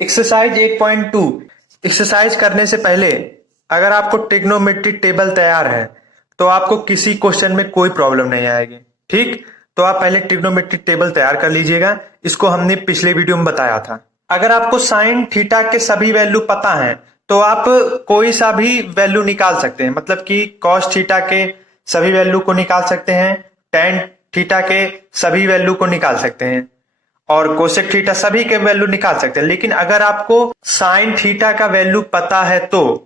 Exercise 8.2। Exercise करने से पहले अगर आपको ट्रिग्नोमेट्रिक टेबल तैयार है तो आपको किसी क्वेश्चन में कोई प्रॉब्लम नहीं आएगी। ठीक, तो आप पहले ट्रिग्नोमेट्रिक टेबल तैयार कर लीजिएगा। इसको हमने पिछले वीडियो में बताया था। अगर आपको साइन थीटा के सभी वैल्यू पता है तो आप कोई सा भी वैल्यू निकाल सकते हैं। मतलब कि कॉस थीटा के सभी वैल्यू को निकाल सकते हैं, टेन थीटा के सभी वैल्यू को निकाल सकते हैं और कोसेक थीटा सभी के वैल्यू निकाल सकते हैं। लेकिन अगर आपको साइन थीटा का वैल्यू पता है तो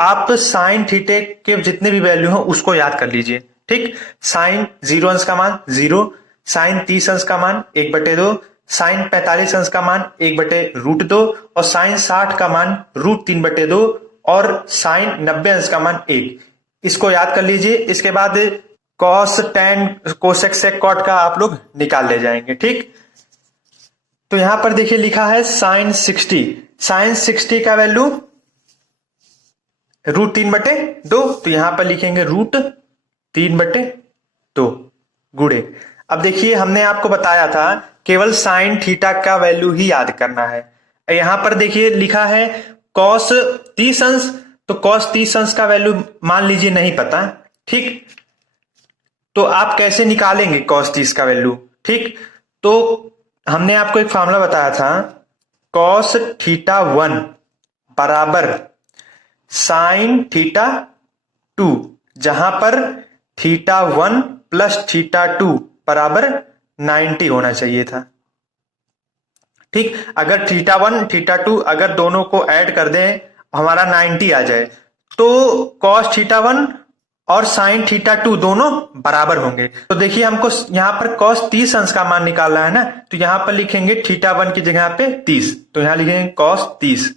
आप साइन थीटे के जितने भी वैल्यू हो उसको याद कर लीजिए। ठीक, साइन 0 अंश का मान 0, साइन 30 अंश का मान 1/2, साइन 45 अंश का मान 1/√2 और साइन 60 का मान √3/2 और साइन 90 अंश का मान 1। इसको याद कर लीजिए। इसके बाद cos tan cosec sec cot का आप लोग निकाल ले जाएंगे। ठीक, तो यहां पर देखिए लिखा है साइन 60। साइन 60 का वैल्यू √3/2, तो यहां पर लिखेंगे √3/2 गुणे। अब देखिए हमने आपको बताया था केवल साइन थीटा का वैल्यू ही याद करना है। यहां पर देखिए लिखा है कॉस 30 अंश, तो कॉस 30 अंश का वैल्यू मान लीजिए नहीं पता। ठीक, तो आप कैसे निकालेंगे कॉस 30 का वैल्यू? ठीक, तो हमने आपको एक फॉर्मूला बताया था, कॉस थीटा 1 बराबर साइन थीटा 2, जहां पर थीटा 1 प्लस थीटा 2 बराबर 90 होना चाहिए था। ठीक, अगर थीटा 1 थीटा 2 अगर दोनों को ऐड कर दें हमारा 90 आ जाए तो कॉस थीटा 1 और साइन थीटा 2 दोनों बराबर होंगे। तो देखिए हमको यहां पर कॉस 30 अंश का मान निकालना है ना, तो यहां पर लिखेंगे थीटा 1 की जगह पे 30, तो यहां लिखेंगे कॉस 30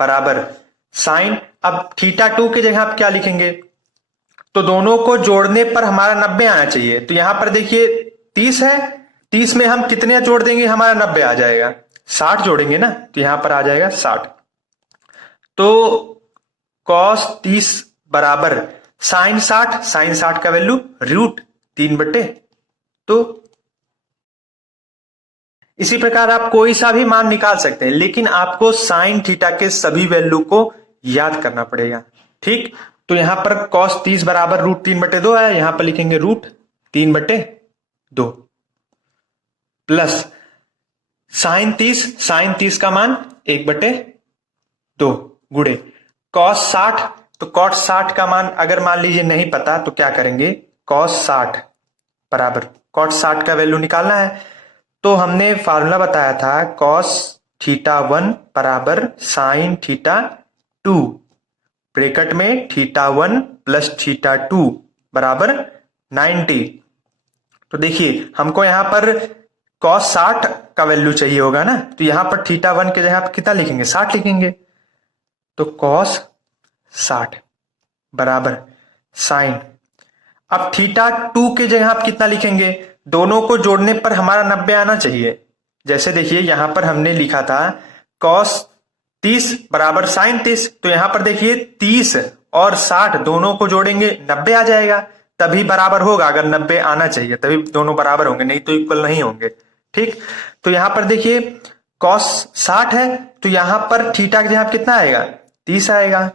बराबर साइन। अब थीटा 2 की जगह आप क्या लिखेंगे? तो दोनों को जोड़ने पर हमारा 90 आना चाहिए। तो यहां पर देखिए 30 है, 30 में हम कितने जोड़ देंगे हमारा 90 आ जाएगा, 60 जोड़ेंगे ना, तो यहां पर आ जाएगा 60। तो कॉस 30 बराबर साइन 60, साइन 60 का वैल्यू √3/2। इसी प्रकार आप कोई सा भी मान निकाल सकते हैं, लेकिन आपको साइन थीटा के सभी वैल्यू को याद करना पड़ेगा। ठीक, तो यहां पर कॉस 30 बराबर √3/2 है, यहां पर लिखेंगे √3/2 प्लस साइन 30 का मान 1/2 गुणे कॉस 60, तो कॉस 60 का मान अगर मान लीजिए नहीं पता तो क्या करेंगे, कॉस 60 बराबर कॉस 60 का वैल्यू निकालना है। तो हमने फार्मूला बताया था कॉस थीटा 1 बराबर साइन थीटा 2, ब्रैकेट में थीटा 1 प्लस थीटा 2 बराबर 90। तो देखिए हमको यहां पर कॉस 60 का वैल्यू चाहिए होगा ना, तो यहां पर थीटा 1 के जगह आप कितना लिखेंगे, 60 लिखेंगे। तो कॉस 60 बराबर साइन, अब थीटा 2 के जगह आप कितना लिखेंगे? दोनों को जोड़ने पर हमारा 90 आना चाहिए। जैसे देखिए यहां पर हमने लिखा था कॉस 30 बराबर साइन 30, तो यहां पर देखिए 30 और 60 दोनों को जोड़ेंगे 90 आ जाएगा, तभी बराबर होगा। अगर 90 आना चाहिए तभी दोनों बराबर होंगे, नहीं तो इक्वल नहीं होंगे। ठीक, तो यहां पर देखिए कॉस 60 है, तो यहां पर थीटा के जगह कितना आएगा, 30 आएगा।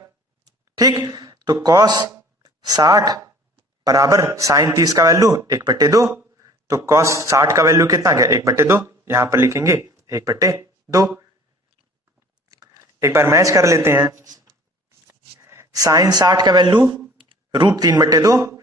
ठीक, तो कॉस 60 बराबर साइन 30 का वैल्यू 1/2, तो कॉस 60 का वैल्यू कितना गया, 1/2, यहां पर लिखेंगे 1/2। एक बार मैच कर लेते हैं। साइन 60 का वैल्यू √3/2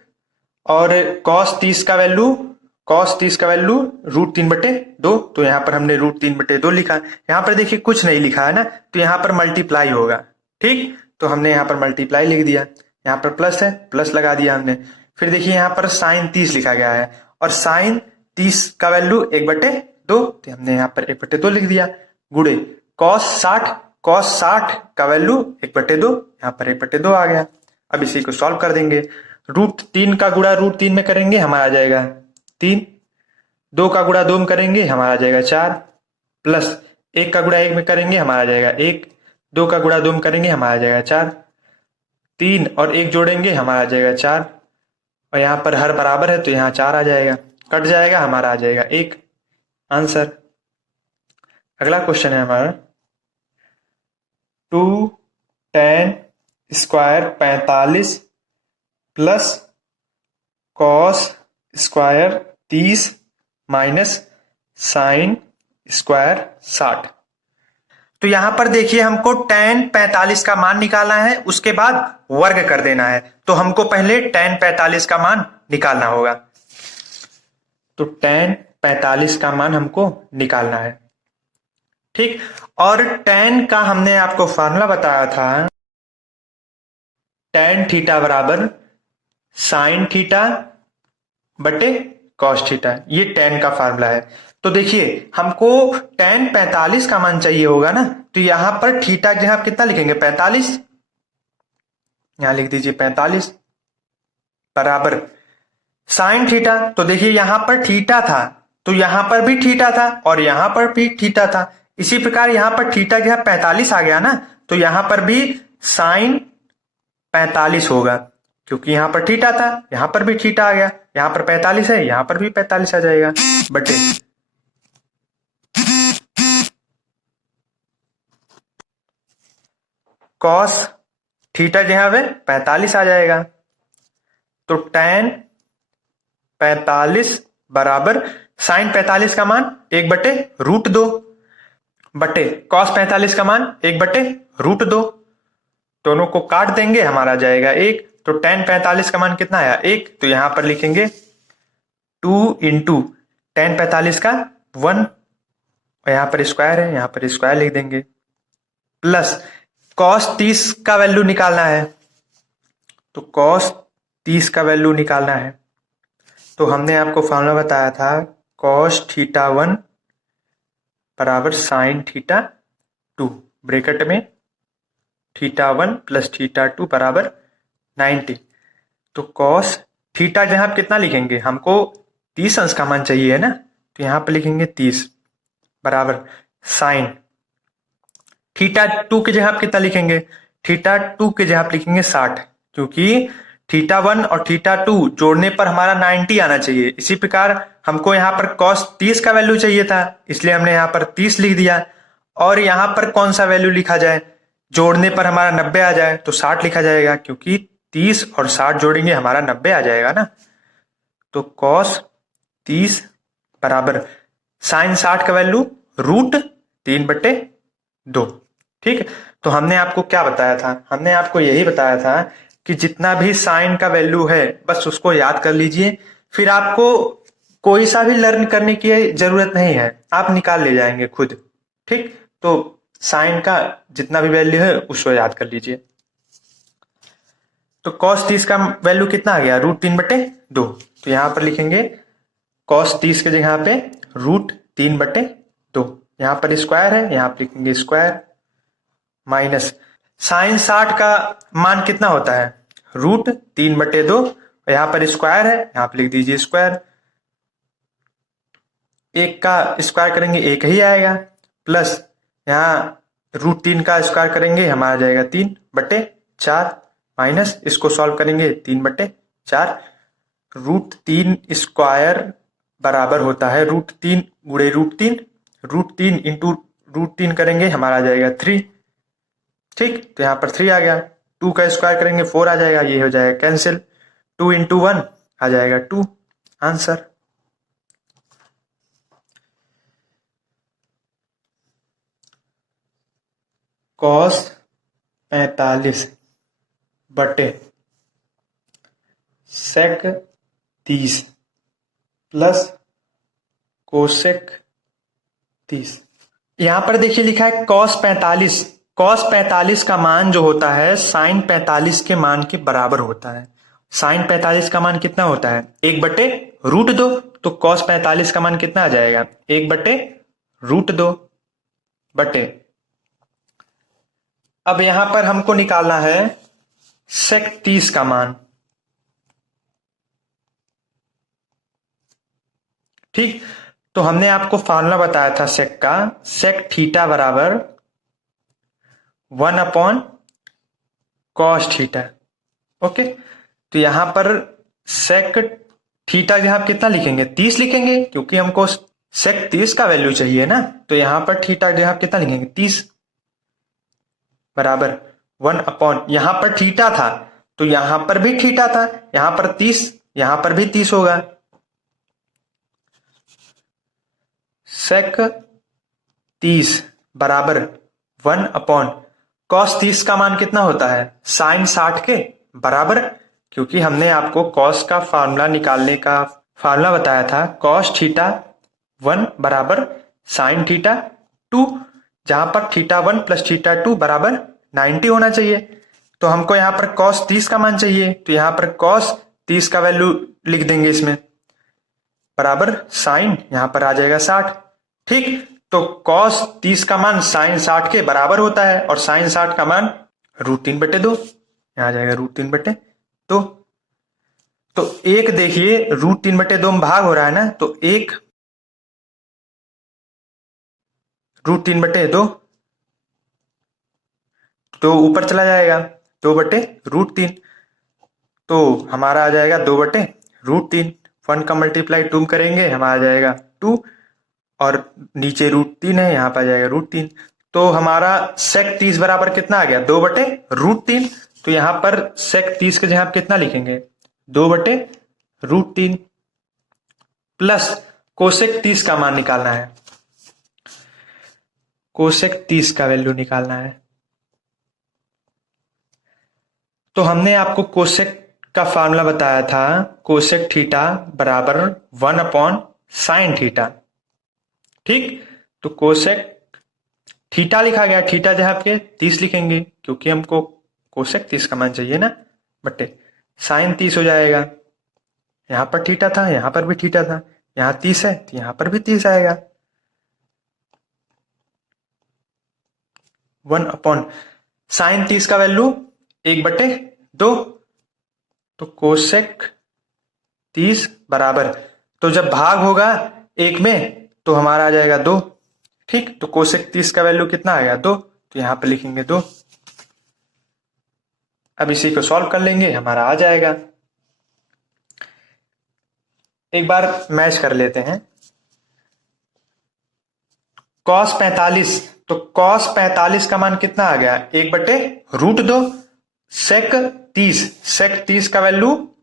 और कॉस 30 का वैल्यू √3/2, तो यहां पर हमने √3/2 लिखा। यहां पर देखिए कुछ नहीं लिखा है ना, तो यहां पर मल्टीप्लाई होगा। ठीक, तो हमने यहां पर मल्टीप्लाई लिख दिया, यहां पर प्लस है, प्लस लगा दिया हमने। फिर देखिए यहां पर साइन 30 लिखा गया है और साइन 30 का वैल्यू 1/2, तो हमने यहां पर 1/2 लिख दिया गुणे कॉस 60 का वैल्यू 1/2, यहां पर 1/2 आ गया। अब इसी को सॉल्व कर देंगे। √3 का गुणा √3 में करेंगे हमारा आ जाएगा 3, 2 का गुणा 2 में करेंगे हमारा आ जाएगा 4, प्लस 1 का गुणा 1 में करेंगे हमारा आ जाएगा 1, 2 का गुणा 2 में करेंगे हमारा आ जाएगा 4, 3 और 1 जोड़ेंगे हमारा आ जाएगा 4, और यहां पर हर बराबर है तो यहां 4 आ जाएगा, कट जाएगा हमारा आ जाएगा 1 आंसर। अगला क्वेश्चन है हमारा 2 tan square 45 plus cos square 30 minus sine square 60। तो यहां पर देखिए हमको tan 45 का मान निकालना है, उसके बाद वर्ग कर देना है। तो हमको पहले tan 45 का मान निकालना होगा। तो tan 45 का मान हमको निकालना है, ठीक। और tan का हमने आपको फॉर्मूला बताया था, tan थीटा बराबर साइन थीटा बटे कॉस थीटा, ये tan का फार्मूला है। तो देखिए हमको tan 45 का मान चाहिए होगा ना, तो यहां पर थीटा की जगह आप कितना लिखेंगे 45, यहां लिख दीजिए 45 बराबर साइन थीटा। तो देखिए यहां पर थीटा था तो यहां पर भी थीटा था और यहां पर भी थीटा था। इसी प्रकार यहां पर थीटा की जगह 45 आ गया ना, तो यहां पर भी साइन 45 होगा, क्योंकि यहां पर थीटा था, यहां पर भी थीटा आ गया, यहां पर 45 है, यहां पर भी 45 आ जाएगा बटे कॉस थीटा जहां पे 45 आ जाएगा। तो tan 45 बराबर साइन 45 का मान 1/√2 बटे कॉस 45 का मान 1/√2, दोनों को काट देंगे, हमारा आ जाएगा 1। तो tan 45 का मान कितना आया 1, तो यहां पर लिखेंगे 2 इंटू tan 45 का 1, और यहां पर स्क्वायर है, यहां पर स्क्वायर लिख देंगे, प्लस कॉस 30 का वैल्यू निकालना है। तो कॉस 30 का वैल्यू निकालना है, तो हमने आपको फॉर्मूला बताया था कॉस थीटा 1 बराबर साइन थीटा 2, ब्रैकेट में थीटा 1 प्लस थीटा 2 बराबर 90। तो कॉस थीटा जहां आप कितना लिखेंगे, हमको 30 अंश का मान चाहिए है ना, तो यहां पर लिखेंगे 30 बराबर साइन थीटा 2 की जगह आप कितना लिखेंगे, थीटा 2 की जगह आप लिखेंगे 60, क्योंकि थीटा 1 और थीटा 2 जोड़ने पर हमारा 90 आना चाहिए। इसी प्रकार हमको यहाँ पर cos 30 का वैल्यू चाहिए था, इसलिए हमने यहाँ पर 30 लिख दिया। और यहाँ पर कौन सा वैल्यू लिखा जाए, जोड़ने पर हमारा 90 आ जाए, तो 60 लिखा जाएगा, क्योंकि 30 और 60 जोड़ेंगे हमारा 90 आ जाएगा ना। तो cos 30 बराबर साइन 60 का वैल्यू √3/2, ठीक है। तो हमने आपको क्या बताया था, हमने आपको यही बताया था कि जितना भी साइन का वैल्यू है बस उसको याद कर लीजिए, फिर आपको कोई सा भी लर्न करने की जरूरत नहीं है, आप निकाल ले जाएंगे खुद, ठीक। तो साइन का जितना भी वैल्यू है उसको याद कर लीजिए। तो cos 30 का वैल्यू कितना आ गया √3/2, तो यहां पर लिखेंगे cos 30 के जगह पे √3/2, यहां पर स्क्वायर है, यहां पर लिखेंगे स्क्वायर माइनस साइन 60 का मान कितना होता है √3/2, यहां पर स्क्वायर है, यहां पर लिख दीजिए स्क्वायर, एक का स्क्वायर करेंगे एक ही आएगा, प्लस यहाँ √3 का स्क्वायर करेंगे हमारा जाएगा 3/4, माइनस इसको सॉल्व करेंगे 3/4, √3 स्क्वायर बराबर होता है √3 गुणे √3, √3 इंटू √3 करेंगे हमारा आ जाएगा 3, ठीक। तो यहाँ पर 3 आ गया, 2 का स्क्वायर करेंगे 4 आ जाएगा, ये हो जाएगा कैंसिल, 2 इंटू 1 आ जाएगा 2, आंसर। cos 45 बटे sec 30 प्लस कोसेक 30। यहां पर देखिए लिखा है cos 45, cos 45 का मान जो होता है साइन 45 के मान के बराबर होता है। साइन 45 का मान कितना होता है 1/√2, तो cos 45 का मान कितना आ जाएगा 1/√2 बटे, अब यहां पर हमको निकालना है sec 30 का मान, ठीक। तो हमने आपको फॉर्मूला बताया था सेक का, सेक थीटा बराबर 1/cos थीटा, ओके। तो यहां पर सेक थीटा जहां आप कितना लिखेंगे 30 लिखेंगे, क्योंकि हमको सेक 30 का वैल्यू चाहिए ना, तो यहां पर थीटा जो आप कितना लिखेंगे 30 बराबर 1 अपॉन, यहां पर थीटा था तो यहां पर भी थीटा था, यहां पर 30, यहां पर भी 30 होगा। सेक 30 बराबर 1 अपॉन कॉस 30 का मान कितना होता है साइन 60 के बराबर, क्योंकि हमने आपको कॉस का फार्मूला निकालने का फार्मूला बताया था, कॉस थीटा 1 बराबर साइन थीटा 2, जहां पर थीटा 1 प्लस थीटा 2 बराबर 90 होना चाहिए। तो हमको यहां पर कॉस 30 का मान चाहिए, तो यहां पर कॉस 30 का वैल्यू लिख देंगे इसमें बराबर साइन, यहां पर आ जाएगा 60। ठीक, तो कॉस 30 का मान साइन 60 के बराबर होता है, और साइन 60 का मान √3/2, यहां आ जाएगा √3/2। तो एक देखिए √3/2 में भाग हो रहा है ना, तो एक √3/2 तो ऊपर चला जाएगा 2/√3, तो हमारा आ जाएगा 2/√3। 1 का मल्टीप्लाई 2 करेंगे हमारा आ जाएगा 2, और नीचे √3 है, यहां पर आ जाएगा √3। तो हमारा सेक 30 बराबर कितना आ गया 2/√3। तो यहां पर सेक 30 के जगह आप कितना लिखेंगे 2/√3 प्लस कोसेक 30 का मान निकालना है, कोसेक 30 का वैल्यू निकालना है। तो हमने आपको कोसेक का फार्मूला बताया था, कोसेक थीटा बराबर 1/साइन थीटा। ठीक, तो कोसेक थीटा लिखा गया, थीटा जहां आपके 30 लिखेंगे क्योंकि हमको कोसेक 30 का मान चाहिए ना, बटे साइन 30 हो जाएगा, यहां पर थीटा था यहां पर भी थीटा था, यहां 30 है तो यहां पर भी 30 आएगा। 1/साइन 30 का वैल्यू 1/2, तो कोसेक 30 बराबर, तो जब भाग होगा एक में तो हमारा आ जाएगा 2। ठीक, तो कोसेक 30 का वैल्यू कितना आ गया 2, तो यहां पर लिखेंगे 2। अब इसी को सॉल्व कर लेंगे, हमारा आ जाएगा। एक बार मैच कर लेते हैं, कॉस 45, तो कॉस 45 का मान कितना आ गया 1/√2। सेक 30 का वैल्यू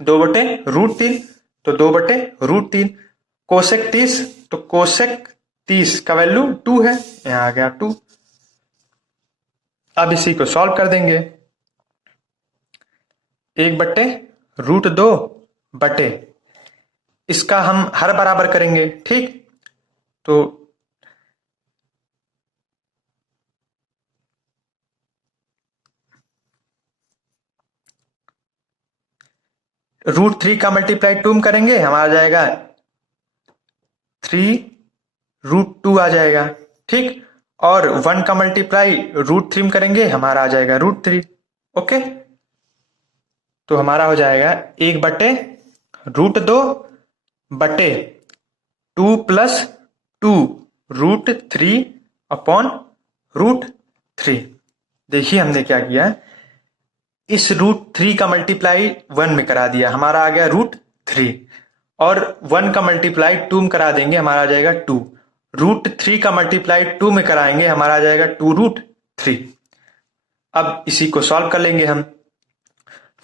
2/√3, तो 2/√3। कोसेक 30, तो कोसेक 30 का वैल्यू 2 है, यहां आ गया 2। अब इसी को सॉल्व कर देंगे, 1/√2 बटे इसका हम हर बराबर करेंगे। ठीक, तो √3 का मल्टीप्लाई 2 में करेंगे हमारा आ जाएगा 3√2 आ जाएगा। ठीक, और 1 का मल्टीप्लाई √3 में करेंगे हमारा आ जाएगा √3। ओके, तो हमारा हो जाएगा 1/√2 बटे 2 + 2 √3 अपॉन √3। देखिए हमने क्या किया, इस √3 का मल्टीप्लाई 1 में करा दिया, हमारा आ गया √3, और 1 का मल्टीप्लाई 2 में करा देंगे हमारा आ जाएगा 2। √3 का मल्टीप्लाई 2 में कराएंगे हमारा आ जाएगा 2√3। अब इसी को सॉल्व कर लेंगे हम,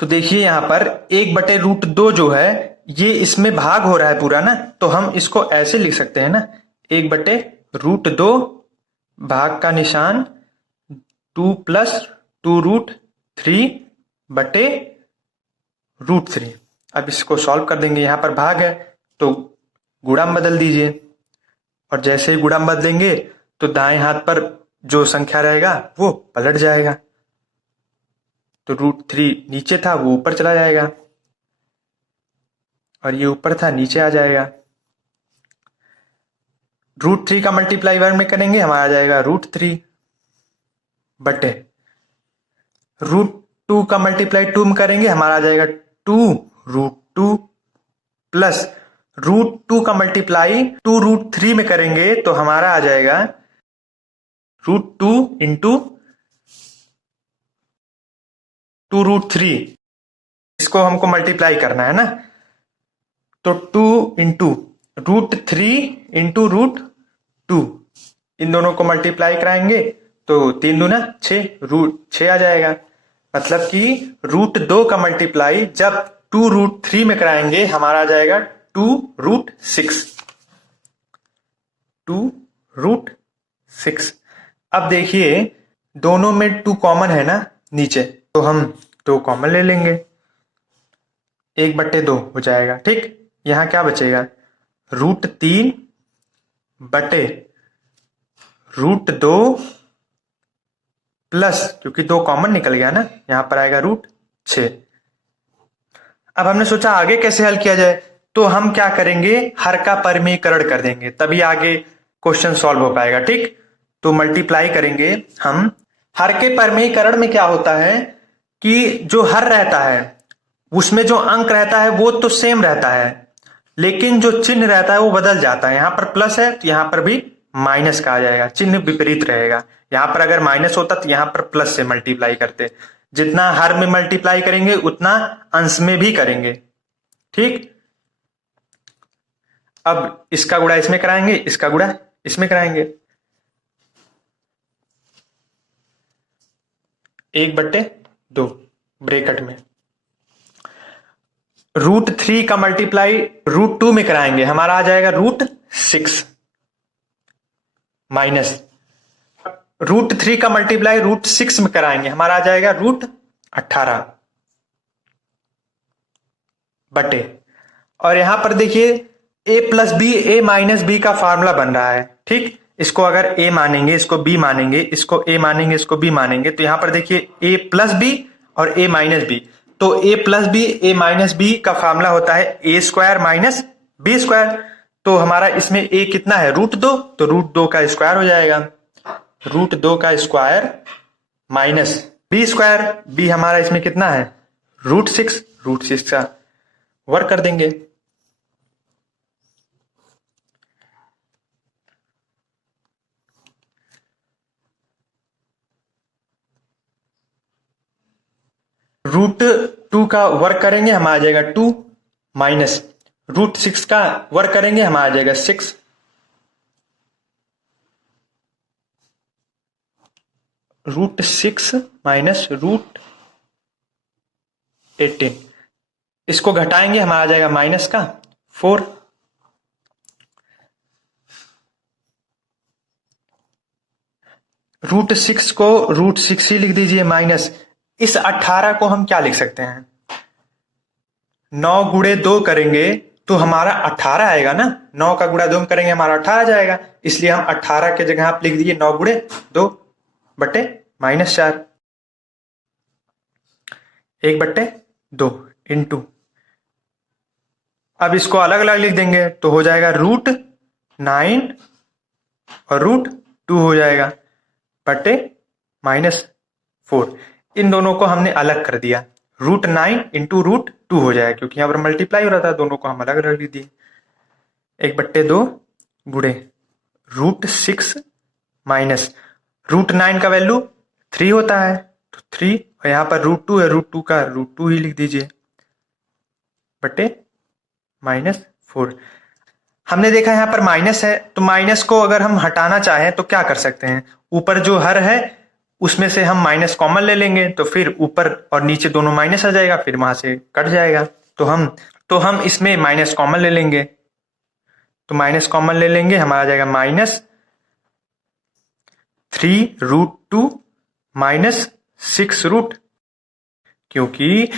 तो देखिए यहां पर 1/√2 जो है ये इसमें भाग हो रहा है पूरा ना, तो हम इसको ऐसे लिख सकते हैं ना, 1/√2 भाग का निशान 2 + 2√3 बटे √3। अब इसको सॉल्व कर देंगे, यहां पर भाग है तो गुणा में बदल दीजिए, और जैसे ही गुणा में बदलेंगे तो दाएं हाथ पर जो संख्या रहेगा वो पलट जाएगा, तो √3 नीचे था वो ऊपर चला जाएगा, और ये ऊपर था नीचे आ जाएगा। √3 का मल्टीप्लाई 1 में करेंगे हमारा आ जाएगा √3 बटे √2 का मल्टीप्लाई 2 में करेंगे हमारा आ जाएगा 2√2 प्लस √2 का मल्टीप्लाई 2√3 में करेंगे तो हमारा आ जाएगा √2 इंटू 2√3, इसको हमको मल्टीप्लाई करना है ना, तो 2 इंटू √3 इंटू √2, इन दोनों को मल्टीप्लाई कराएंगे तो 3 दूना 6, √6 आ जाएगा। मतलब कि √2 का मल्टीप्लाई जब 2√3 में कराएंगे हमारा आ जाएगा 2√6, 2√6। अब देखिए दोनों में 2 कॉमन है ना नीचे, तो हम 2 कॉमन ले लेंगे, 1/2 हो जाएगा। ठीक, यहां क्या बचेगा, √3 बटे √2 प्लस, क्योंकि 2 कॉमन निकल गया ना, यहां पर आएगा √6। अब हमने सोचा आगे कैसे हल किया जाए, तो हम क्या करेंगे, हर का परिमेयकरण कर देंगे, तभी आगे क्वेश्चन सॉल्व हो पाएगा। ठीक, तो मल्टीप्लाई करेंगे हम। हर के परिमेयकरण में क्या होता है कि जो हर रहता है उसमें जो अंक रहता है वो तो सेम रहता है, लेकिन जो चिन्ह रहता है वो बदल जाता है। यहां पर प्लस है तो यहां पर भी माइनस का आ जाएगा, चिन्ह विपरीत रहेगा। यहां पर अगर माइनस होता तो यहां पर प्लस से मल्टीप्लाई करते। जितना हर में मल्टीप्लाई करेंगे उतना अंश में भी करेंगे। ठीक, अब इसका गुणा इसमें कराएंगे, इसका गुणा इसमें कराएंगे, 1/2 ब्रैकेट में। √3 का मल्टीप्लाई √2 में कराएंगे, हमारा आ जाएगा √6 माइनस √3 का मल्टीप्लाई √6 में कराएंगे, हमारा आ जाएगा √18 बटे। और यहां पर देखिए a plus B, a minus B का फॉर्मूला बन रहा है। ठीक, इसको अगर a मानेंगे, इसको b मानेंगे, इसको a मानेंगे, इसको b मानेंगे, तो यहां पर देखिए a प्लस बी और a माइनस बी, तो a plus B, a minus B का फॉर्मूला होता है a² माइनस b²। तो हमारा इसमें a कितना है, √2, तो √2 का स्क्वायर हो जाएगा, √2 का स्क्वायर माइनस b², b हमारा इसमें कितना है, √6, √6 का वर्क कर देंगे। √2 का वर्क करेंगे, हम आ जाएगा 2 माइनस √6 का वर्क करेंगे, हम आ जाएगा 6, √6 माइनस √18, इसको घटाएंगे, हमारा आ जाएगा माइनस का 4। √6 को √6 ही लिख दीजिए माइनस, इस 18 को हम क्या लिख सकते हैं, 9 गुणे 2 करेंगे तो हमारा 18 आएगा ना, 9 का गुणा 2 करेंगे हमारा 18 आ जाएगा, इसलिए हम 18 के जगह आप लिख दीजिए 9 गुणे 2 बटे -4, 1/2 इंटू, अब इसको अलग अलग लिख देंगे तो हो जाएगा √9 और √2 हो जाएगा बटे -4। इन दोनों को हमने अलग कर दिया, √9 इंटू √2 हो जाएगा, क्योंकि यहां पर मल्टीप्लाई हो रहा था, दोनों को हम अलग अलग लिख दिए। 1/2 गुणे √6 माइनस √9 का वैल्यू 3 होता है, तो 3, और यहां पर √2 है, √2 का √2 ही लिख दीजिए बटे -4। हमने देखा यहां पर माइनस है, तो माइनस को अगर हम हटाना चाहें तो क्या कर सकते हैं, ऊपर जो हर है उसमें से हम माइनस कॉमन ले लेंगे, तो फिर ऊपर और नीचे दोनों माइनस आ जाएगा, फिर वहां से कट जाएगा। तो हम इसमें माइनस कॉमन ले लेंगे, तो माइनस कॉमन ले लेंगे, हमारा आ जाएगा -3√2 माइनस 6 क्योंकि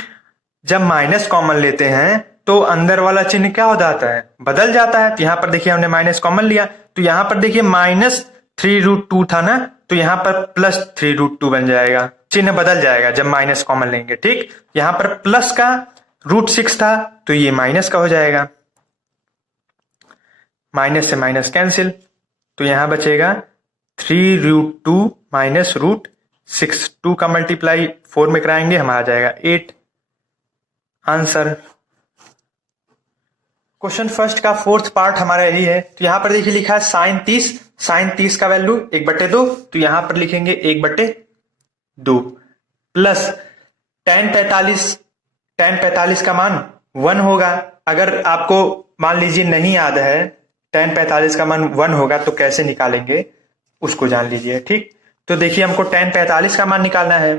जब माइनस कॉमन लेते हैं तो अंदर वाला चिन्ह क्या हो जाता है, बदल जाता है। तो यहां पर देखिए हमने माइनस कॉमन लिया, तो यहां पर देखिए -3√2 था ना, तो यहां पर +3√2 बन जाएगा, चिन्ह बदल जाएगा जब माइनस कॉमन लेंगे। ठीक, यहां पर प्लस का √6 था तो ये माइनस का हो जाएगा, माइनस से माइनस कैंसिल, तो यहां बचेगा 3√2 माइनस √6, 2 का मल्टीप्लाई 4 में कराएंगे, हमारा आ जाएगा 8 आंसर। क्वेश्चन फर्स्ट का 4th पार्ट हमारा यही है। तो यहां पर देखिए लिखा है sin 30 का वैल्यू 1/2, तो यहां पर लिखेंगे 1/2 प्लस tan 45 का मान 1 होगा। अगर आपको मान लीजिए नहीं याद है, tan 45 का मान 1 होगा तो कैसे निकालेंगे उसको जान लीजिए। ठीक, तो देखिए हमको tan 45 का मान निकालना है,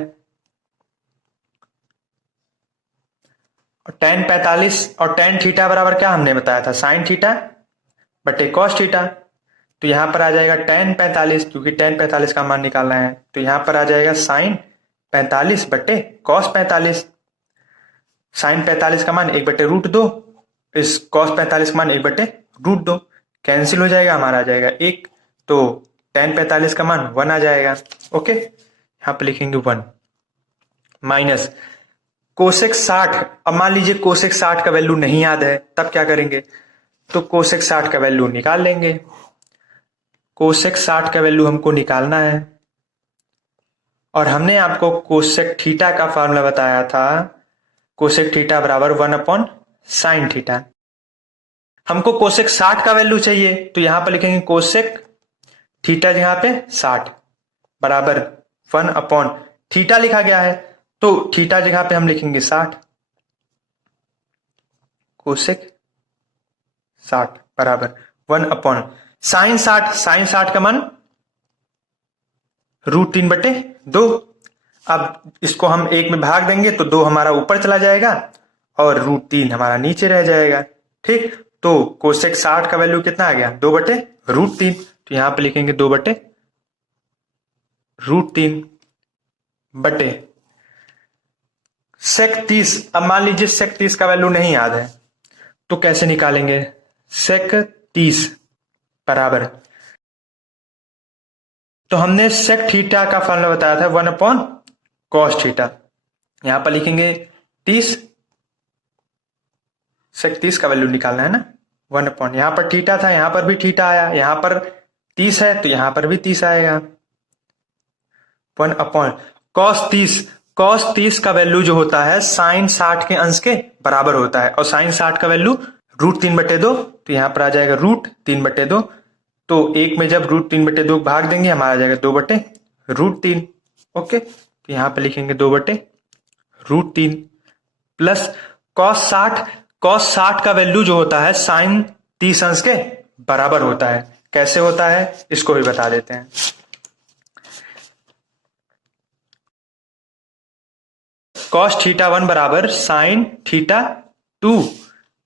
और tan 45 और tan थीटा बराबर क्या हमने बताया था, साइन थीटा बटे कॉस थीटा। तो यहां पर आ जाएगा tan 45, क्योंकि tan 45 का मान निकालना है, तो यहां पर आ जाएगा साइन 45 बटे कॉस 45। साइन 45 का मान 1/√2, इस कॉस 45 का मान 1/√2, कैंसिल हो जाएगा, हमारा आ जाएगा 1। तो tan 45 का मान 1 आ जाएगा। ओके, यहां पर लिखेंगे 1 माइनस कोसेक 60। अब मान लीजिए कोसेक 60 का वैल्यू नहीं याद है, तब क्या करेंगे, तो कोसेक 60 का वैल्यू निकाल लेंगे। कोसेक 60 का वैल्यू हमको निकालना है, और हमने आपको कोसेक थीटा का फॉर्मूला बताया था, कोसेक थीटा बराबर 1/sin थीटा। हमको कोसेक 60 का वैल्यू चाहिए, तो यहां पर लिखेंगे कोसेक थीटा जहां पे 60 बराबर 1/थीटा लिखा गया है, तो थीटा जगह पे हम लिखेंगे 60, कोसेक 60 बराबर 1/साइन 60। साइन 60 का मान √3/2। अब इसको हम 1 में भाग देंगे तो 2 हमारा ऊपर चला जाएगा और √3 हमारा नीचे रह जाएगा। ठीक, तो कोसेक 60 का वैल्यू कितना आ गया, 2/√3। तो यहां पे लिखेंगे 2/√3 बटे सेक 30। अब मान लीजिए सेक 30 का वैल्यू नहीं याद है, तो कैसे निकालेंगे, सेक 30 बराबर, तो हमने सेक थीटा का फॉर्मूला बताया था 1/cos थीटा। यहां पर लिखेंगे 30, सेक 30 का वैल्यू निकालना है ना, 1/, यहां पर थीटा था, यहां पर भी थीटा आया, यहां पर 30 है तो यहां पर भी 30 आएगा, 1/cos 30। cos 30 का वैल्यू जो होता है साइन 60 के अंश के बराबर होता है, और साइन 60 का वैल्यू √3/2, तो यहां पर आ जाएगा √3/2। तो 1 में जब √3/2 भाग देंगे हमारा आ जाएगा 2/√3। ओके, तो यहां पर लिखेंगे 2/√3 प्लस cos 60 का वैल्यू जो होता है साइन 30 अंश के बराबर होता है। कैसे होता है इसको भी बता देते हैं। cos θ1 बराबर साइन θ2,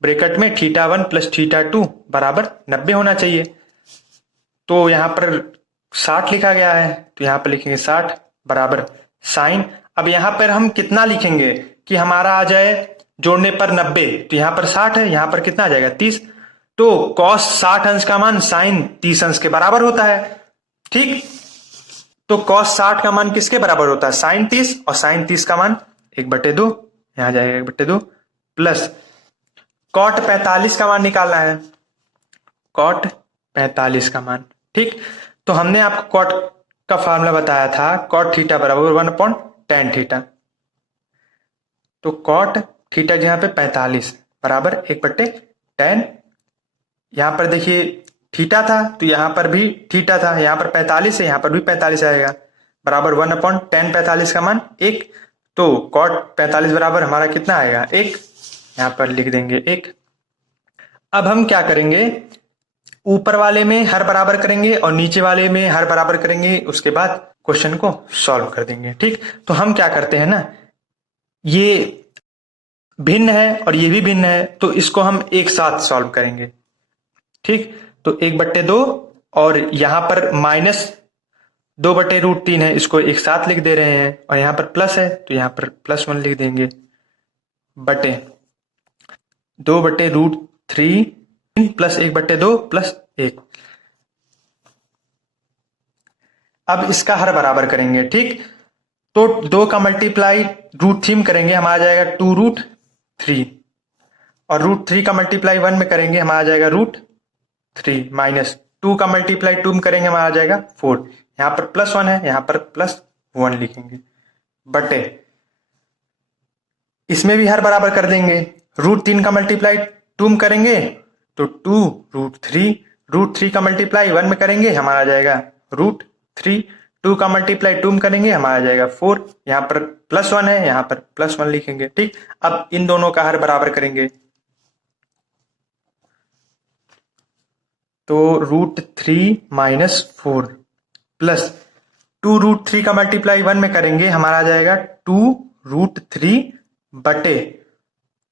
ब्रैकेट में θ1 प्लस θ2 बराबर 90 होना चाहिए। तो यहां पर 60 लिखा गया है, तो यहां पर लिखेंगे 60 बराबर साइन। अब यहां पर हम कितना लिखेंगे कि हमारा आ जाए जोड़ने पर 90, तो यहां पर 60 है, यहां पर कितना आ जाएगा 30। तो cos 60 अंश का मान साइन 30 अंश के बराबर होता है। ठीक, तो cos 60 का मान किसके बराबर होता है, साइन 30, और साइन 30 का मान 1/2, यहां जाएगा 1/2 प्लस cot 45 का मान निकालना है, cot 45 का मान। ठीक, तो हमने आपको cot का फार्मूला बताया था, cot थीटा बराबर 1/tan थीटा। तो cot थीटा जहां पे 45 बराबर 1/tan, यहां पर देखिए थीटा था तो यहां पर भी थीटा था, यहां पर 45 है, यहां पर भी 45 आएगा, बराबर 1/tan 45 का मान 1। तो cot 45 बराबर हमारा कितना आएगा 1, यहां पर लिख देंगे 1। अब हम क्या करेंगे, ऊपर वाले में हर बराबर करेंगे और नीचे वाले में हर बराबर करेंगे, उसके बाद क्वेश्चन को सॉल्व कर देंगे। ठीक, तो हम क्या करते हैं ना, ये भिन्न है और ये भी भिन्न है, तो इसको हम एक साथ सॉल्व करेंगे। ठीक, तो 1/2 और यहां पर -2/√3 है, इसको एक साथ लिख दे रहे हैं, और यहां पर प्लस है तो यहां पर +1 लिख देंगे, बटे 2/√3 प्लस 1/2 प्लस 1। अब इसका हर बराबर करेंगे। ठीक, तो 2 का मल्टीप्लाई √3 करेंगे, हमारा आ जाएगा 2√3, और √3 का मल्टीप्लाई 1 में करेंगे, हमारा आ जाएगा √3 माइनस 2 का मल्टीप्लाई 2 में करेंगे, हमारा आ जाएगा 4। यहां पर +1 है, यहां पर +1 लिखेंगे, बटे इसमें भी हर बराबर कर देंगे, √3 का मल्टीप्लाई 2 में करेंगे तो 2√3, √3 का मल्टीप्लाई 1 में करेंगे, हमारा आ जाएगा √3, 2 का मल्टीप्लाई 2 में करेंगे, हमारा आ जाएगा 4। यहां पर +1 है, यहां पर +1 लिखेंगे। ठीक, अब इन दोनों का हर बराबर करेंगे, तो √3 - 4 प्लस 2√3 का मल्टीप्लाई 1 में करेंगे हमारा आ जाएगा 2√3 बटे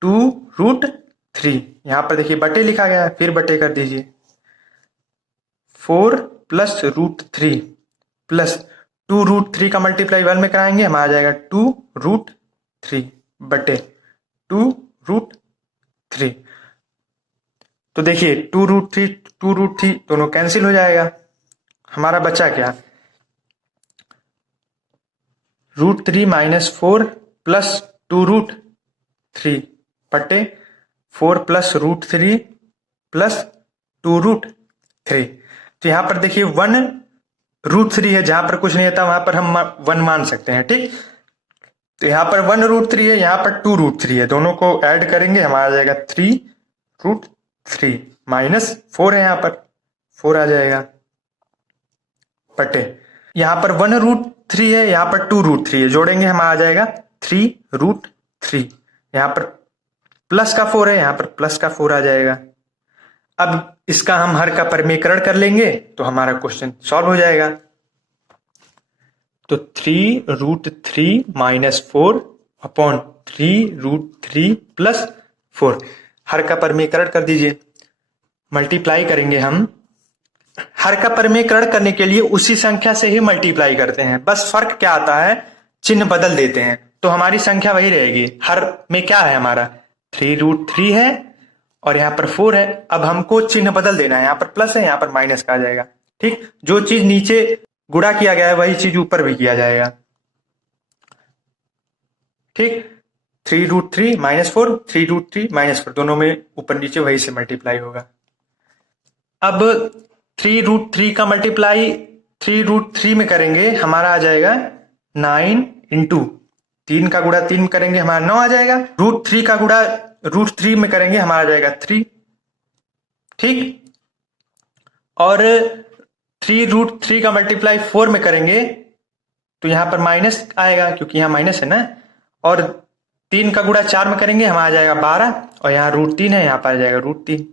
2√3। यहां पर देखिए बटे लिखा गया है, फिर बटे कर दीजिए। 4 + √3 प्लस 2√3 का मल्टीप्लाई 1 में कराएंगे हमारा आ जाएगा 2√3 बटे 2√3। तो देखिए 2√3 दोनों कैंसिल हो जाएगा। हमारा बचा क्या, √3 - 4 प्लस 2√3 बटे 4 + √3 प्लस 2√3। तो यहां पर देखिए 1√3 है, जहां पर कुछ नहीं था वहां पर हम 1 मान सकते हैं, ठीक। तो यहां पर 1√3 है, यहां पर 2√3 है, दोनों को ऐड करेंगे हमारा आ जाएगा 3√3 माइनस 4 है, यहां पर 4 आ जाएगा बटे यहां पर 1√3 है, यहां पर 2√3 है, जोड़ेंगे हमारा आ जाएगा 3√3। यहां पर प्लस का 4 है, यहां पर प्लस का 4 आ जाएगा। अब इसका हम हर का परमीकरण कर लेंगे तो हमारा क्वेश्चन सॉल्व हो जाएगा। तो 3√3 - 4 अपॉन 3√3 + 4 हर का परमीकरण कर दीजिए। मल्टीप्लाई करेंगे हम, हर का परमीकरण करने के लिए उसी संख्या से ही मल्टीप्लाई करते हैं, बस फर्क क्या आता है, चिन्ह बदल देते हैं तो हमारी संख्या वही रहेगी। हर में क्या है हमारा 3√3 है और यहाँ पर 4 है। अब हमको चिन्ह बदल देना है, यहाँ पर प्लस है, यहाँ पर माइनस का आ जाएगा, ठीक। जो चीज नीचे गुणा किया गया है वही चीज ऊपर भी किया जाएगा, ठीक। 3√3 - 4 3√3 - 4 दोनों में ऊपर नीचे वही से मल्टीप्लाई होगा। अब 3√3 का मल्टीप्लाई 3√3 में करेंगे हमारा आ जाएगा 9 इंटू 3 का गुणा 3 करेंगे हमारा 9 आ जाएगा। √3 का गुणा √3 में करेंगे हमारा आ जाएगा 3, ठीक। और 3√3 का मल्टीप्लाई 4 में करेंगे तो यहां पर माइनस आएगा क्योंकि यहां माइनस है ना। और 3 का गुणा 4 में करेंगे हमारा आ जाएगा 12 और यहाँ √3 है, यहाँ पर आ जाएगा √3।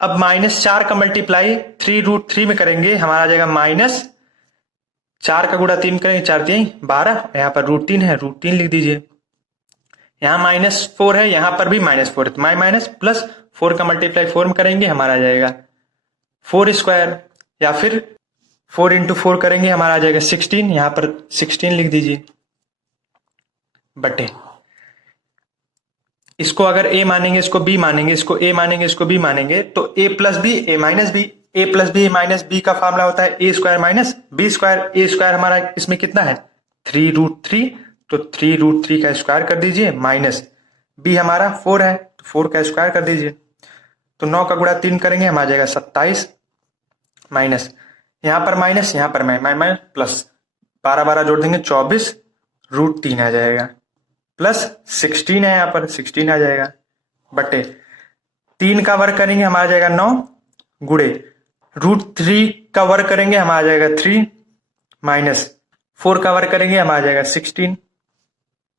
अब -4 का मल्टीप्लाई 3√3 में करेंगे हमारा आ जाएगा -4 का गुणा 3 करेंगे 4 3 12, यहाँ पर √3 है, √3 लिख दीजिए। यहाँ -4 है, यहाँ पर भी -4 है, तो माइनस प्लस 4 का मल्टीप्लाई 4 में करेंगे हमारा आ जाएगा 4² या फिर 4 × 4 करेंगे हमारा आ जाएगा 16, यहाँ पर 16 लिख दीजिए बटे इसको अगर a मानेंगे इसको b मानेंगे, इसको a मानेंगे इसको b मानेंगे तो a + b a - b, a + b - b का फॉर्मूला होता है a² - b²। a² हमारा इसमें कितना है 3√3, तो 3√3 का स्क्वायर कर दीजिए माइनस b हमारा 4 है तो 4 का स्क्वायर कर दीजिए। तो 9 का गुणा 3 करेंगे हमारा आ जाएगा 27 माइनस यहाँ पर माइनस यहाँ पर माइनस प्लस 12 12 जोड़ देंगे 24 √3 आ जाएगा प्लस 16 है, यहाँ पर 16 आ जाएगा बटे 3 का वर्ग करेंगे हमारा आ जाएगा 9 गुणे √3 का वर्ग करेंगे हमारा आ जाएगा 3 माइनस 4 का वर्ग करेंगे हमारा आ जाएगा 16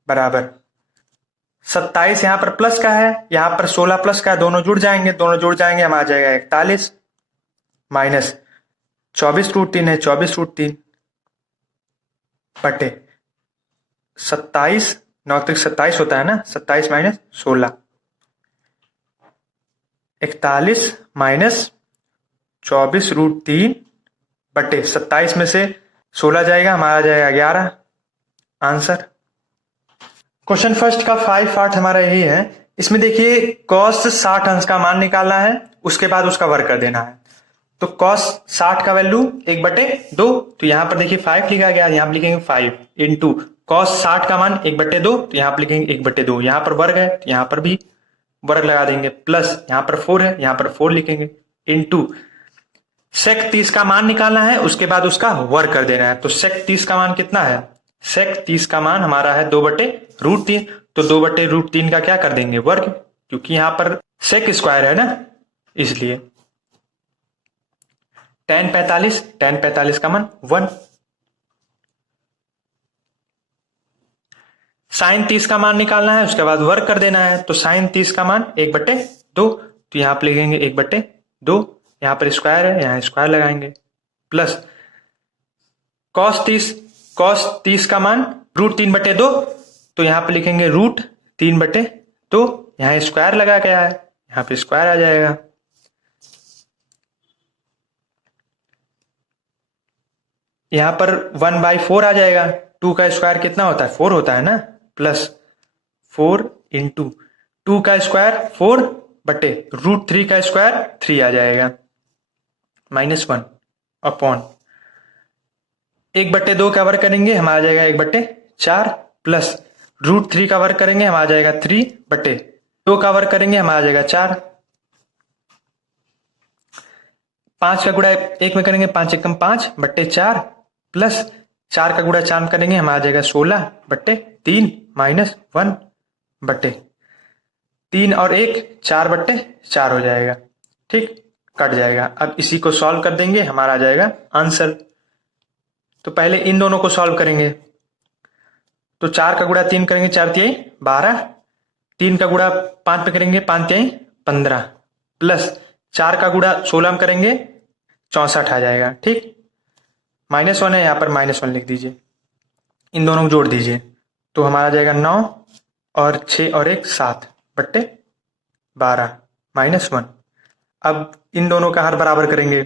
बराबर 27। यहाँ पर प्लस का है, यहाँ पर 16 प्लस का है, दोनों जुड़ जाएंगे, दोनों जुड़ जाएंगे हमारा आ जाएगा 41 माइनस 24 √3 है 24 √3 बटे 27 9 तक 27 होता है ना, 27 माइनस 16 41 माइनस 24 √3 बटे 27 में से 16 जाएगा हमारा आ जाएगा 11 आंसर। क्वेश्चन फर्स्ट का 5 पार्ट हमारा यही है। इसमें देखिए cos 60 अंश का मान निकालना है, उसके बाद उसका वर्ग कर देना है। तो cos 60 का वैल्यू 1/2, तो यहां पर देखिए 5 लिखा गया, यहां पर लिखेंगे 5 इंटू cos 60 का मान 1/2, तो यहां पर लिखेंगे 1/2। यहां पर वर्ग है तो यहां पर भी वर्ग लगा देंगे, प्लस यहां पर 4 है, यहां पर 4 लिखेंगे इंटू sec 30 का मान निकालना है, उसके बाद उसका वर्ग कर देना है। तो sec 30 का मान कितना है, sec 30 का मान हमारा है 2/√3, तो 2/√3 का क्या कर देंगे वर्ग, क्योंकि यहां पर sec स्क्वायर है ना इसलिए। tan 45 का मान 1, sin 30 का मान निकालना है, उसके बाद वर्ग कर देना है। तो sin 30 का मान 1/2, तो यहां पर लिखेंगे 1/2 2, यहाँ पर स्क्वायर है, यहाँ स्क्वायर लगाएंगे, प्लस कॉस 30 का मान √3/2, तो यहाँ पे लिखेंगे √3/2, यहाँ स्क्वायर लगा गया है, यहाँ पे स्क्वायर आ जाएगा। यहाँ पर 1/4 आ जाएगा, 2 का स्क्वायर कितना होता है, 4 होता है ना, प्लस 4 इंटू 2 का स्क्वायर 4 बटे √3 का स्क्वायर 3 आ जाएगा, -1 अपॉन 1/2 का वर्ग करेंगे हम आ जाएगा 1/4, प्लस √3 का वर्ग करेंगे हम आ जाएगा 3/2 का वर्ग करेंगे हम आ जाएगा 4, 5 का गुणा 1 में करेंगे 5 एकम 5/4, प्लस 4 का गुणा 4 में करेंगे हम आ जाएगा 16/3 -1/3 और 1 4/4 हो जाएगा। ठीक, कट जाएगा। अब इसी को सॉल्व कर देंगे, हमारा आ जाएगा आंसर। तो पहले इन दोनों को सॉल्व करेंगे, तो 4 का गुणा 3 करेंगे 4 तिहाई 12, 3 का गुणा 5 पे करेंगे 5 तिहाई 15, प्लस 4 का गुणा 16 में करेंगे 64 आ जाएगा। ठीक, -1 है, यहाँ पर -1 लिख दीजिए, इन दोनों को जोड़ दीजिए, तो हमारा आ जाएगा 9 और 6 और 1 7/12 -1। अब इन दोनों का हर बराबर करेंगे,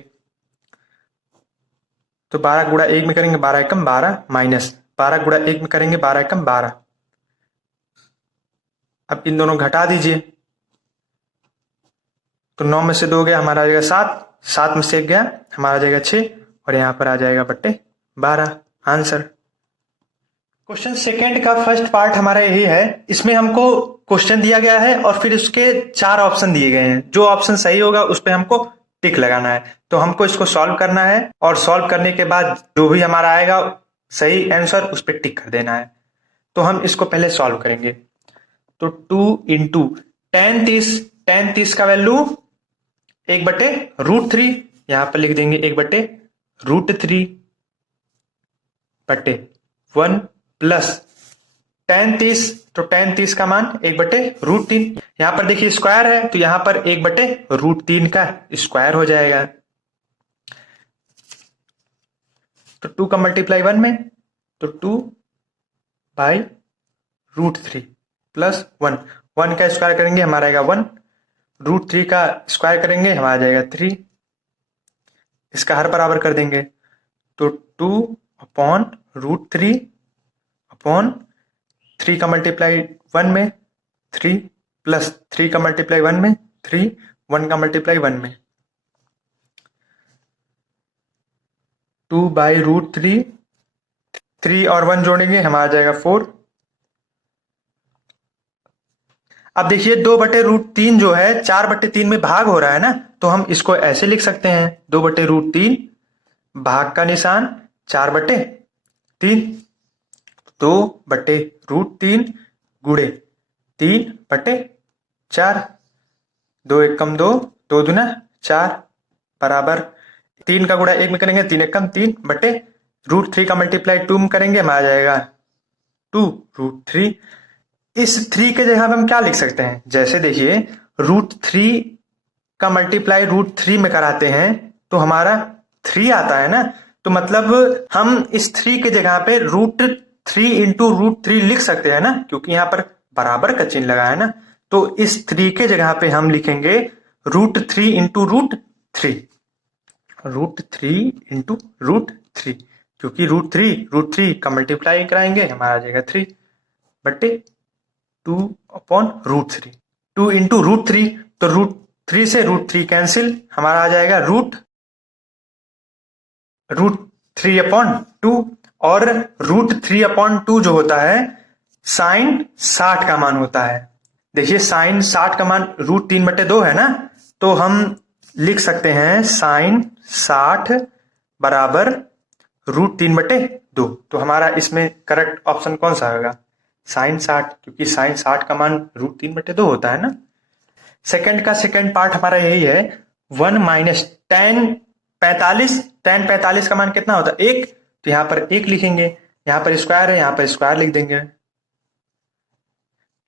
तो 12 गुणा 1 में करेंगे 12 एकम 12 माइनस 12 गुणा 1 में करेंगे 12 एकम 12। अब इन दोनों घटा दीजिए, तो 9 में से 2 गया हमारा आ जाएगा 7, 7 में से 1 गया हमारा आ जाएगा 6 और यहाँ पर आ जाएगा बट्टे 12 आंसर। क्वेश्चन सेकंड का फर्स्ट पार्ट हमारा यही है, इसमें हमको क्वेश्चन दिया गया है और फिर उसके 4 ऑप्शन दिए गए हैं, जो ऑप्शन सही होगा उस पर हमको टिक लगाना है। तो हमको इसको सॉल्व करना है और सॉल्व करने के बाद जो भी हमारा आएगा सही आंसर उस पर टिक कर देना है। तो हम इसको पहले सॉल्व करेंगे, तो 2 इंटू tan 30 का वैल्यू 1/√3, यहां पर लिख देंगे 1/√3/1 प्लस tan 30, तो tan 30 का मान 1/√3, यहां पर देखिए स्क्वायर है तो यहां पर 1/√3 का स्क्वायर हो जाएगा, तो 2 का मल्टीप्लाई 1 में, तो 2/√3 प्लस 1, 1 का स्क्वायर करेंगे हमारा आएगा 1, √3 का स्क्वायर करेंगे हमारा जाएगा 3, इसका हर बराबर कर देंगे, तो 2/√3/3 का मल्टीप्लाई 1 में 3 प्लस 3 का मल्टीप्लाई 1 में 3, 1 का मल्टीप्लाई 1 में, 2/√3, 3 और 1 जोड़ेंगे हमारा जाएगा 4। अब देखिए 2/√3 जो है 4/3 में भाग हो रहा है ना, तो हम इसको ऐसे लिख सकते हैं, 2/√3 भाग का निशान 4/3, 2/√3 गुणे 3/4, 2 एकम 2, 2 दूना 4 बराबर 3 का गुणा 1 में करेंगे 3 एकम 3/√3 का मल्टीप्लाई 2 में करेंगे हमारा जाएगा 2√3। इस 3 के जगह पे हम क्या लिख सकते हैं, जैसे देखिए √3 का मल्टीप्लाई √3 में कराते हैं तो हमारा 3 आता है ना, तो मतलब हम इस 3 के जगह पे √3 इंटू √3 लिख सकते हैं ना, क्योंकि यहाँ पर बराबर का चिन्ह लगा है ना, तो इस 3 के जगह पे हम लिखेंगे √3 इंटू √3, √3 इंटू √3, क्योंकि √3 का मल्टीप्लाई कराएंगे हमारा आ जाएगा 3/2/√3, 2 इंटू √3, तो √3 से √3 कैंसिल, हमारा आ जाएगा √3/2, और √3/2 जो होता है साइन 60 का मान होता है। देखिए साइन 60 का मान √3/2 है ना, तो हम लिख सकते हैं साइन 60 बराबर √3/2, तो हमारा इसमें करेक्ट ऑप्शन कौन सा होगा, साइन 60, क्योंकि साइन 60 का मान √3/2 होता है ना। सेकंड का सेकंड पार्ट हमारा यही है, 1 माइनस tan 45 का मान कितना होता है 1, तो यहां पर 1 लिखेंगे, यहां पर स्क्वायर है यहां पर स्क्वायर लिख देंगे,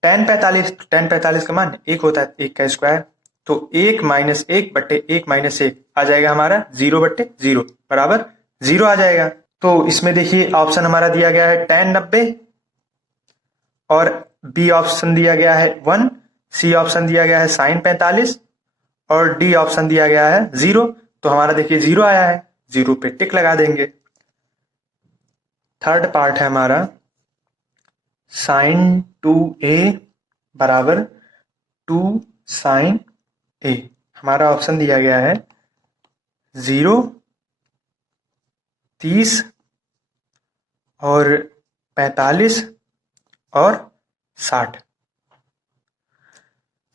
tan 45 का मान 1 होता है, 1 का स्क्वायर, तो 1-1/1 आ जाएगा हमारा 0/0 बराबर 0 आ जाएगा। तो इसमें देखिए ऑप्शन हमारा दिया गया है tan 90 और बी ऑप्शन दिया गया है 1, सी ऑप्शन दिया गया है sin 45 और डी ऑप्शन दिया गया है 0। तो हमारा देखिए 0 आया है, 0 पे टिक लगा देंगे। थर्ड पार्ट है हमारा sin 2a बराबर 2 sin a। हमारा ऑप्शन दिया गया है 0, 30 और 45 और 60।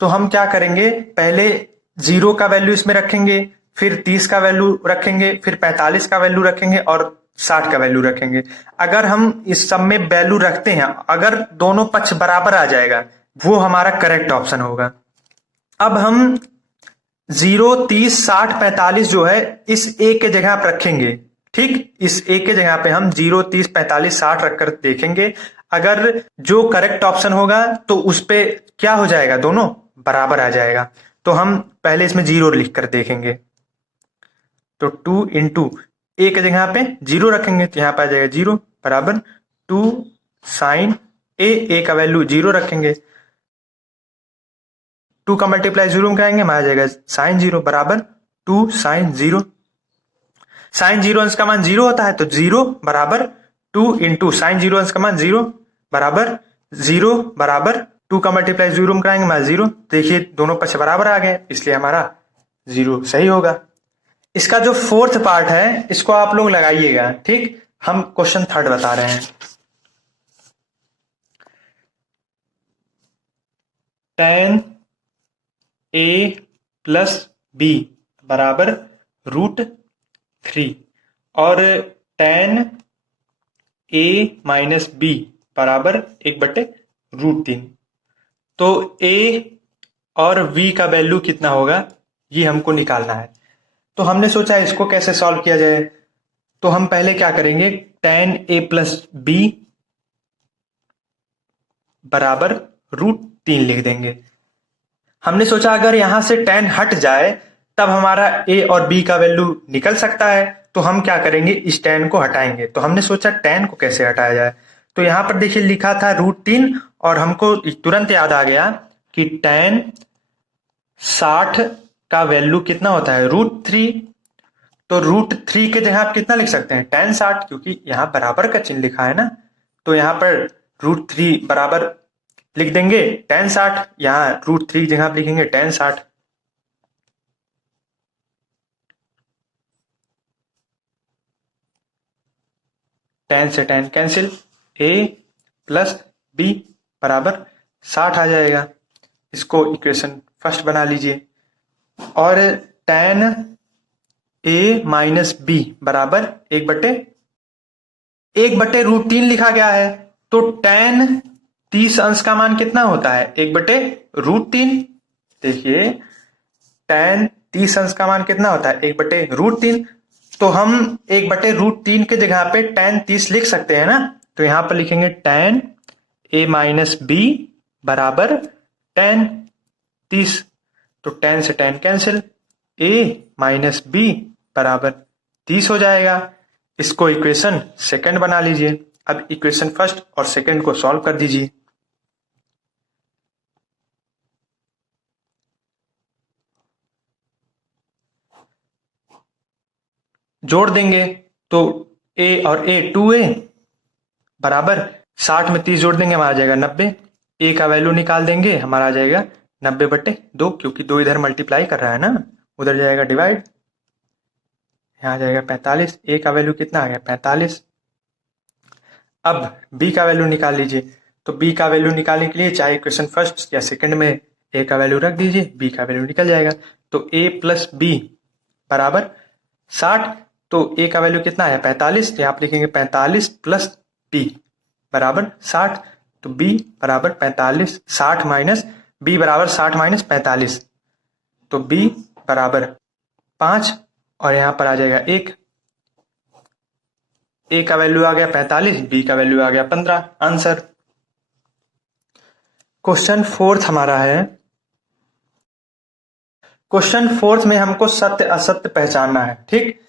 तो हम क्या करेंगे, पहले 0 का वैल्यू इसमें रखेंगे, फिर 30 का वैल्यू रखेंगे, फिर 45 का वैल्यू रखेंगे और 60 का वैल्यू रखेंगे। अगर हम इस सब में वैल्यू रखते हैं, अगर दोनों पक्ष बराबर आ जाएगा, वो हमारा करेक्ट ऑप्शन होगा। अब हम 0, 30, 60, 45 जो है इस ए के जगह पर रखेंगे। ठीक, इस ए के जगह पे हम 0, 30, 45, 60 रखकर देखेंगे। अगर जो करेक्ट ऑप्शन होगा तो उस पे क्या हो जाएगा, दोनों बराबर आ जाएगा। तो हम पहले इसमें 0 लिख कर देखेंगे। तो 2 इंटू ए के जगह पे 0 रखेंगे तो यहां पर आ जाएगा 0 बराबर 2 साइन ए का वैल्यू 0 रखेंगे, 2 का मल्टीप्लाई 0 में कराएंगे, हमारा आ जाएगा साइन 0 बराबर 2 साइन 0। साइन 0 अंश का मान 0 होता है, तो 0 बराबर 2 इंटू साइन 0 अंश का मान 0 बराबर 0 बराबर 2 का मल्टीप्लाई 0 में कराएंगे, हमारा 0। देखिए दोनों पक्ष बराबर आ गए, इसलिए हमारा 0 सही होगा। इसका जो फोर्थ पार्ट है इसको आप लोग लगाइएगा। ठीक, हम क्वेश्चन थर्ड बता रहे हैं। tan a प्लस बी बराबर √3 और tan a माइनस बी बराबर 1/√3। तो a और v का वैल्यू कितना होगा ये हमको निकालना है। तो हमने सोचा इसको कैसे सॉल्व किया जाए। तो हम पहले क्या करेंगे, tan a प्लस बी बराबर √3 लिख देंगे। हमने सोचा अगर यहां से tan हट जाए तब हमारा a और b का वैल्यू निकल सकता है, तो हम क्या करेंगे, इस tan को हटाएंगे। तो हमने सोचा tan को कैसे हटाया जाए। तो यहां पर देखिए लिखा था √3 और हमको तुरंत याद आ गया कि tan 60 का वैल्यू कितना होता है, √3। तो √3 के जगह आप कितना लिख सकते हैं, tan 60, क्योंकि यहां बराबर का चिन्ह लिखा है ना। तो यहां पर √3 बराबर लिख देंगे tan 60, यहां √3 की जगह आप लिखेंगे tan 60। tan से tan cancel, a plus B बराबर 60 आ जाएगा। इसको इक्वेशन फर्स्ट बना लीजिए। और tan a माइनस बी बराबर 1/√3 लिखा गया है। तो tan 30 अंश का मान कितना होता है, 1/√3। देखिए tan 30 अंश का मान कितना होता है, 1/√3। तो हम 1/√3 के जगह पे tan 30 लिख सकते हैं ना। तो यहां पर लिखेंगे tan a माइनस बी बराबर tan 30। तो tan से tan cancel, a minus B बराबर 30 हो जाएगा। इसको इक्वेशन सेकंड बना लीजिए। अब इक्वेशन फर्स्ट और सेकंड को सॉल्व कर दीजिए। जोड़ देंगे तो a और a 2a बराबर 60 में 30 जोड़ देंगे, हमारा आ जाएगा 90। a का वैल्यू निकाल देंगे, हमारा आ जाएगा 90/2, क्योंकि 2 इधर मल्टीप्लाई कर रहा है ना, उधर जाएगा डिवाइड, यहाँ आ जाएगा 45। a का वैल्यू कितना आ गया, 45। अब b का वैल्यू निकाल लीजिए। तो b का वैल्यू निकालने के लिए चाहे इक्वेशन फर्स्ट या सेकंड में a का वैल्यू रख दीजिए, b का वैल्यू निकल जाएगा। तो a प्लस बी बराबर 60। तो a का वैल्यू कितना है, 45। तो आप लिखेंगे 45 प्लस b बराबर 60। तो b बराबर 45, 60 माइनस b बराबर 60 माइनस 45। तो b बराबर 5 और यहां पर आ जाएगा 1। a का वैल्यू आ गया 45, b का वैल्यू आ गया 15। आंसर। क्वेश्चन फोर्थ हमारा है क्वेश्चन फोर्थ में हमको सत्य असत्य पहचानना है। ठीक,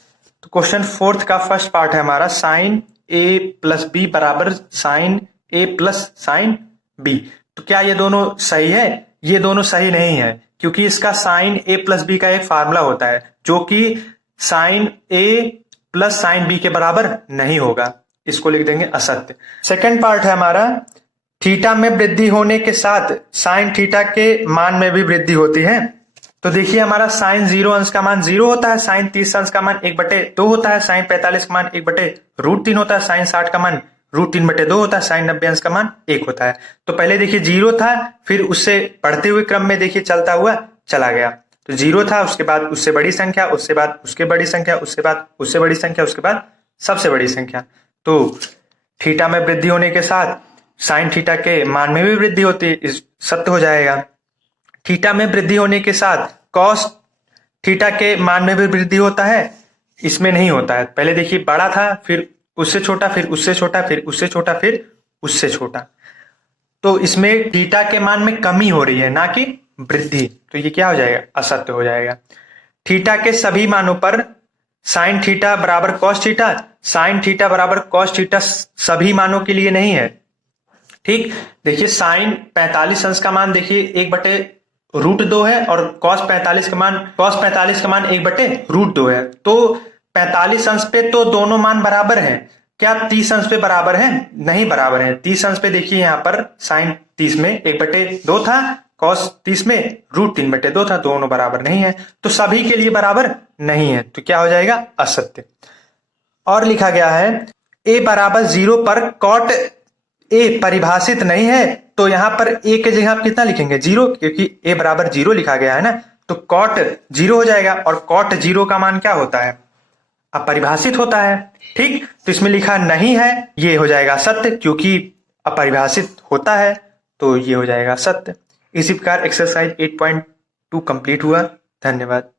तो क्वेश्चन फोर्थ का फर्स्ट पार्ट है हमारा साइन ए प्लस बी बराबर साइन ए प्लस साइन बी। तो क्या ये दोनों सही है? ये दोनों सही नहीं है, क्योंकि इसका साइन ए प्लस बी का एक फार्मूला होता है जो कि साइन ए प्लस साइन बी के बराबर नहीं होगा। इसको लिख देंगे असत्य। सेकंड पार्ट है हमारा थीटा में वृद्धि होने के साथ साइन थीटा के मान में भी वृद्धि होती है। तो देखिए हमारा साइन 0 अंश का मान 0 होता है, साइन 30 अंश का मान 1/2 होता है, साइन 45 का मान 1/√3 होता है, साइन 60 का मान √3/2 होता है, साइन 90 अंश का मान 1 होता है। तो पहले देखिए 0 था, फिर उससे बढ़ते हुए क्रम में देखिए चलता हुआ चला गया। तो 0 था, उसके बाद उससे बड़ी संख्या, उसके बाद उसके बड़ी संख्या, उसके बाद उससे बड़ी संख्या, उसके बाद सबसे बड़ी संख्या। तो थीटा में वृद्धि होने के साथ साइन थीटा के मान में भी वृद्धि होती है, इस सत्य हो जाएगा। थीटा में वृद्धि होने के साथ कॉस थीटा के मान में भी वृद्धि होता है, इसमें नहीं होता है। पहले देखिए बड़ा था, फिर उससे छोटा, फिर उससे छोटा, फिर उससे छोटा, फिर उससे छोटा। तो इसमें थीटा के मान में कमी हो रही है, ना कि वृद्धि। तो ये क्या हो जाएगा? असत्य हो जाएगा। थीटा के सभी मानों पर साइन थीटा बराबर कॉस थीटा, साइन थीटा बराबर कॉस थीटा सभी मानों के लिए नहीं है। ठीक, देखिए साइन 45 अंश का मान देखिए 1/√2 है और cos 45 का मान 1/√2 है। तो 45 अंश पे तो दोनों मान बराबर हैं। क्या 30 अंश पे बराबर है? नहीं बराबर है। 30 अंश पे देखिए यहाँ पर साइन 30 में 1/2 था, cos 30 में √3/2 था, दोनों बराबर नहीं है। तो सभी के लिए बराबर नहीं है, तो क्या हो जाएगा? असत्य। और लिखा गया है a बराबर 0 पर कॉट ए परिभाषित नहीं है। तो यहां पर ए के जगह आप कितना लिखेंगे? 0, क्योंकि ए बराबर 0 लिखा गया है ना, तो कॉट 0 हो जाएगा। और कॉट 0 का मान क्या होता है? अपरिभाषित होता है। ठीक, तो इसमें लिखा नहीं है, ये हो जाएगा सत्य, क्योंकि अपरिभाषित होता है, तो ये हो जाएगा सत्य। इसी प्रकार एक्सरसाइज 8.2 कंप्लीट हुआ। धन्यवाद।